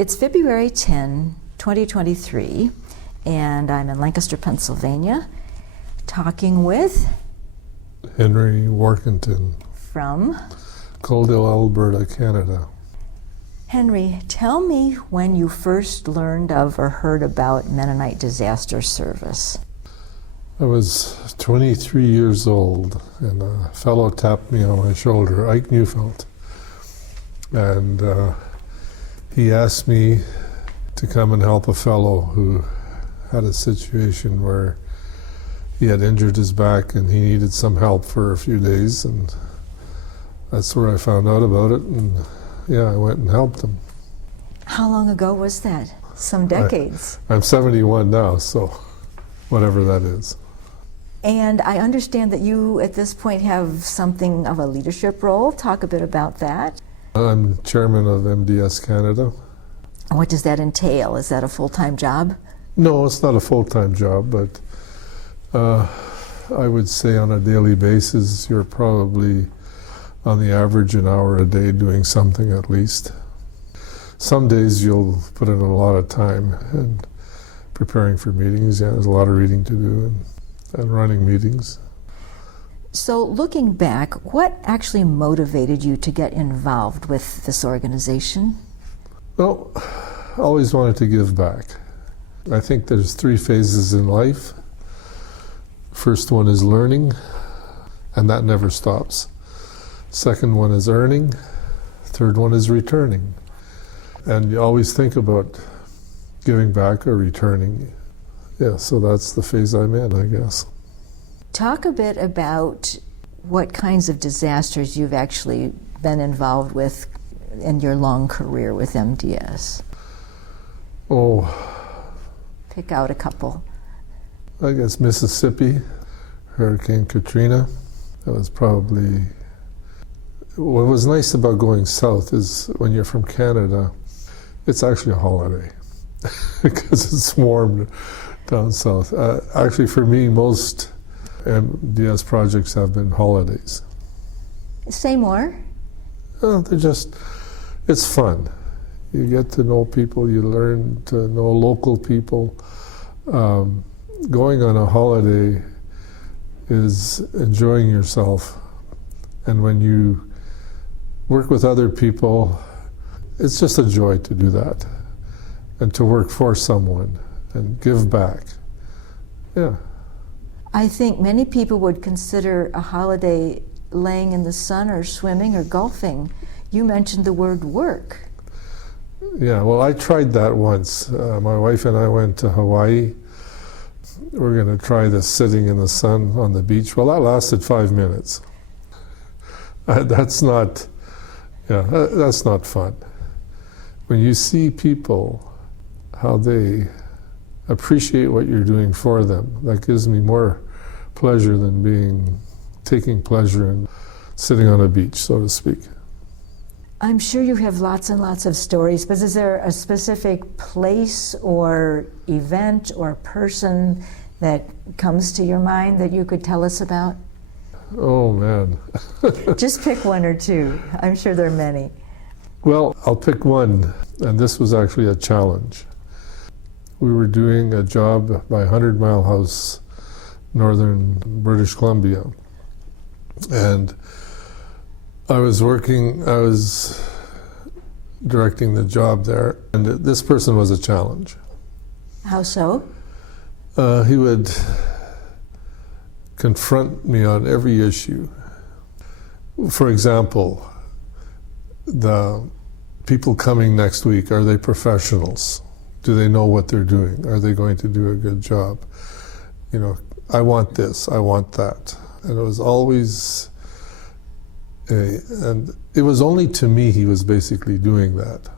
It's February 10, 2023, and I'm in Lancaster, Pennsylvania, talking with Henry Warkentin from Coaldale, Alberta, Canada. Henry, tell me when you first learned of or heard about Mennonite Disaster Service. I was 23 years old, and a fellow tapped me on my shoulder, Ike Neufeld, and he asked me to come and help a fellow who had a situation where he had injured his back and he needed some help for a few days, and that's where I found out about it, and I went and helped him. How long ago was that? Some decades. I'm 71 now, so whatever that is. And I understand that you, at this point, have something of a leadership role. Talk a bit about that. I'm Chairman of MDS Canada. What does that entail? Is that a full-time job? No, it's not a full-time job, but I would say on a daily basis, you're probably on the average an hour a day doing something at least. Some days you'll put in a lot of time and preparing for meetings. There's a lot of reading to do and running meetings. So looking back, what actually motivated you to get involved with this organization? Well, I always wanted to give back. I think there's 3 phases in life. First one is learning, and that never stops. Second one is earning. Third one is returning. And you always think about giving back or returning. So that's the phase I'm in, I guess. Talk a bit about what kinds of disasters you've actually been involved with in your long career with MDS. Pick out a couple. I guess Mississippi, Hurricane Katrina. That was probably... What was nice about going south is when you're from Canada, it's actually a holiday because it's warm down south. Actually, for me, most MDS projects have been holidays. Say more. It's fun. You get to know people, you learn to know local people. Going on a holiday is enjoying yourself. And when you work with other people, it's just a joy to do that. And to work for someone and give back. I think many people would consider a holiday laying in the sun or swimming or golfing. You mentioned the word work. Well, I tried that once. My wife and I went to Hawaii. We're going to try this sitting in the sun on the beach. Well, that lasted 5 minutes. That's not fun. When you see people, how they appreciate what you're doing for them, that gives me more pleasure than taking pleasure in sitting on a beach, so to speak. I'm sure you have lots and lots of stories, but is there a specific place or event or person that comes to your mind that you could tell us about? Oh, man. Just pick one or two. I'm sure there are many. Well, I'll pick one, and this was actually a challenge. We were doing a job by 100 Mile House, northern British Columbia. And I was directing the job there, and this person was a challenge. How so? He would confront me on every issue. For example, the people coming next week, are they professionals? Do they know what they're doing? Are they going to do a good job? I want this, I want that. And it was always, and it was only to me he was basically doing that.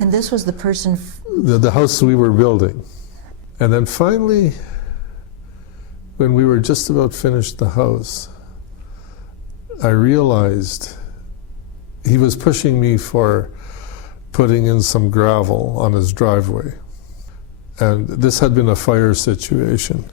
And this was the person? The house we were building. And then finally, when we were just about finished the house, I realized he was pushing me for putting in some gravel on his driveway. And this had been a fire situation.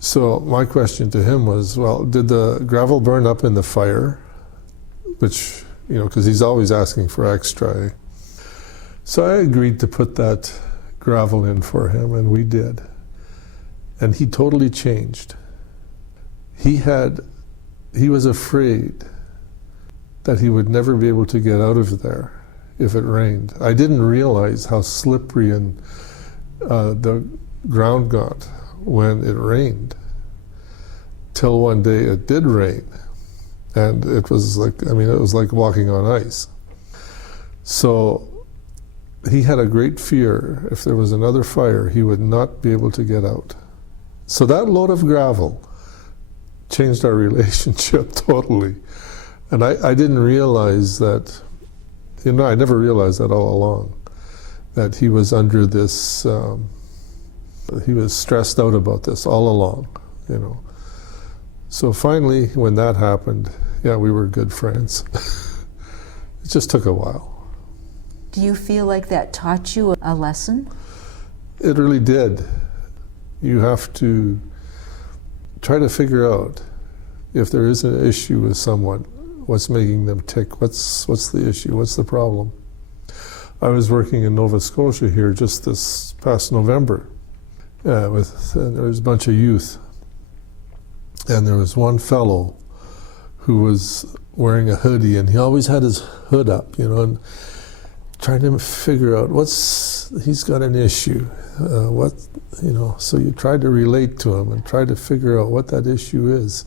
So my question to him was, well, did the gravel burn up in the fire? Which, because he's always asking for extra. So I agreed to put that gravel in for him, and we did. And he totally changed. He was afraid that he would never be able to get out of there if it rained. I didn't realize how slippery and the ground got when it rained, till one day it did rain. And it was like walking on ice. So he had a great fear if there was another fire, he would not be able to get out. So that load of gravel changed our relationship totally. And I didn't realize that, I never realized that all along, that he was under this, he was stressed out about this all along, So finally, when that happened, we were good friends. It just took a while. Do you feel like that taught you a lesson? It really did. You have to try to figure out if there is an issue with someone, what's making them tick, what's the issue, what's the problem. I was working in Nova Scotia here just this past November there was a bunch of youth, and there was one fellow who was wearing a hoodie, and he always had his hood up, and trying to figure out he's got an issue, so you try to relate to him and try to figure out what that issue is,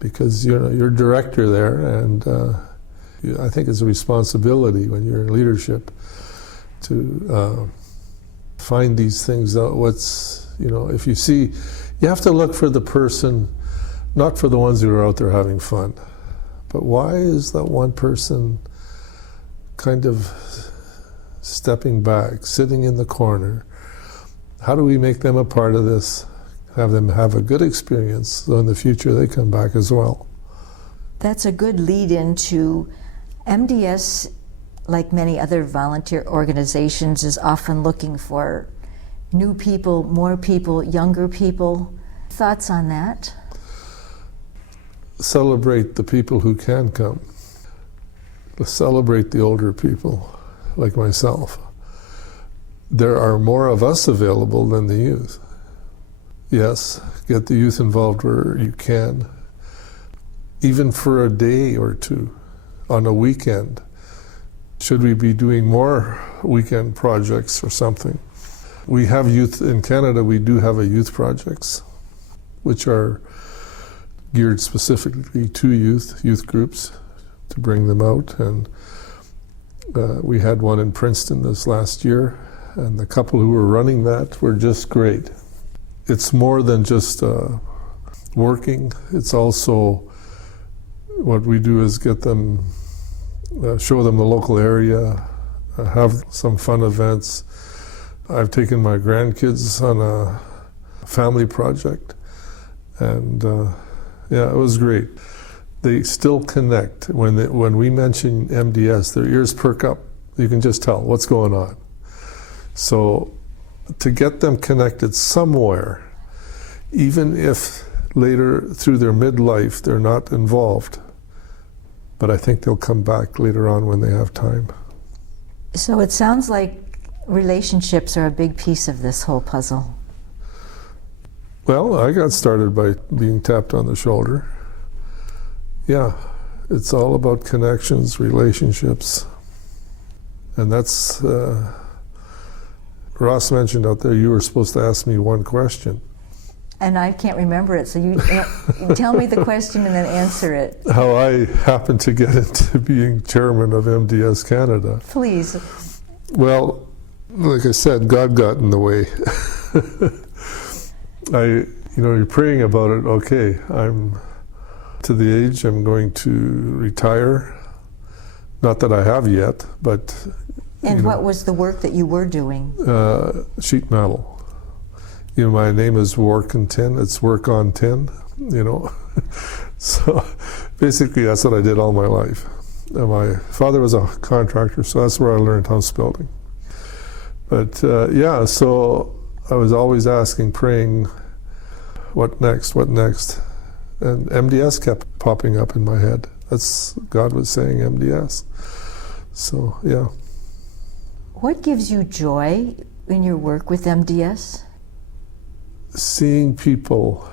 because you're director there, and I think it's a responsibility when you're in leadership to find these things out. If you see, you have to look for the person, not for the ones who are out there having fun, but why is that one person kind of stepping back, sitting in the corner? How do we make them a part of this, have them have a good experience, so in the future they come back as well? That's a good lead into MDS, like many other volunteer organizations, is often looking for new people, more people, younger people. Thoughts on that? Celebrate the people who can come. Celebrate the older people, like myself. There are more of us available than the youth. Yes, get the youth involved where you can, even for a day or two, on a weekend. Should we be doing more weekend projects or something? We have youth in Canada, we do have a youth projects, which are geared specifically to youth groups, to bring them out. And we had one in Princeton this last year, and the couple who were running that were just great. It's more than just working, it's also what we do is get them, show them the local area, have some fun events. I've taken my grandkids on a family project, and it was great. They still connect. When we mention MDS, their ears perk up. You can just tell what's going on. So to get them connected somewhere, even if later through their midlife they're not involved, but I think they'll come back later on when they have time. So it sounds like relationships are a big piece of this whole puzzle. Well, I got started by being tapped on the shoulder. Yeah, it's all about connections, relationships. And that's, Ross mentioned out there, you were supposed to ask me one question. And I can't remember it, so you tell me the question and then answer it. How I happened to get into being chairman of MDS Canada. Please. Well, like I said, God got in the way. You're praying about it, okay, I'm to the age I'm going to retire. Not that I have yet, but... And what was the work that you were doing? Sheet metal. My name is Warkentin, it's work on tin, So basically that's what I did all my life. And my father was a contractor, so that's where I learned house building. But so I was always asking, praying, what next, what next? And MDS kept popping up in my head. God was saying MDS. So, yeah. What gives you joy in your work with MDS? Seeing people,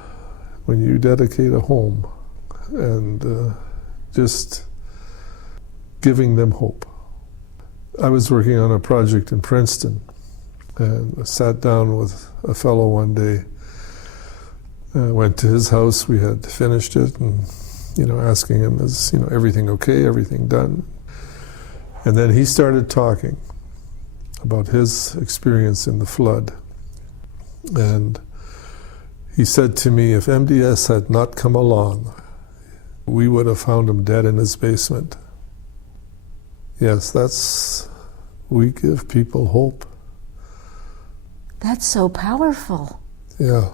when you dedicate a home, and just giving them hope. I was working on a project in Princeton, and I sat down with a fellow one day. Went to his house, we had finished it, and asking him, is everything okay, everything done? And then he started talking about his experience in the flood. And he said to me, if MDS had not come along, we would have found him dead in his basement. Yes, we give people hope. That's so powerful. Yeah.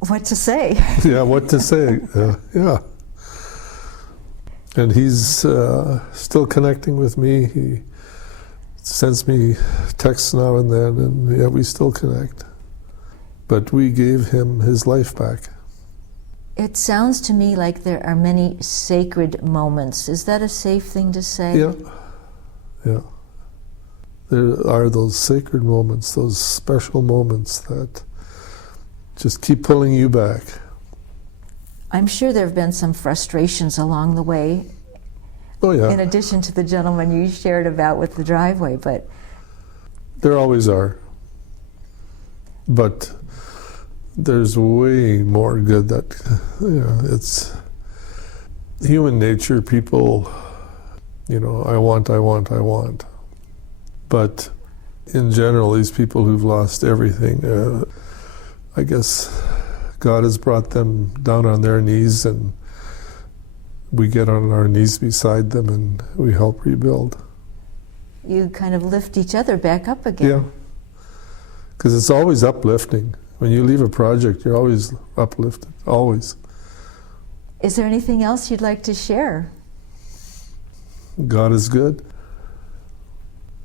What to say? Yeah, what to say? Yeah. And he's still connecting with me. He sends me texts now and then, and yeah, we still connect. But we gave him his life back. It sounds to me like there are many sacred moments. Is that a safe thing to say? Yeah. Yeah. There are those sacred moments, those special moments that just keep pulling you back. I'm sure there have been some frustrations along the way. Oh, yeah. In addition to the gentleman you shared about with the driveway, but... There always are. But there's way more good that, it's human nature. People, I want. But in general, these people who've lost everything, I guess God has brought them down on their knees, and we get on our knees beside them and we help rebuild. You kind of lift each other back up again. Yeah, because it's always uplifting. When you leave a project, you're always uplifted, always. Is there anything else you'd like to share? God is good.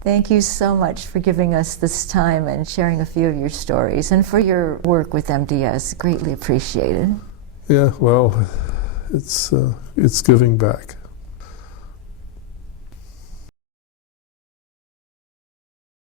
Thank you so much for giving us this time and sharing a few of your stories, and for your work with MDS. Greatly appreciated. Yeah, well, it's giving back.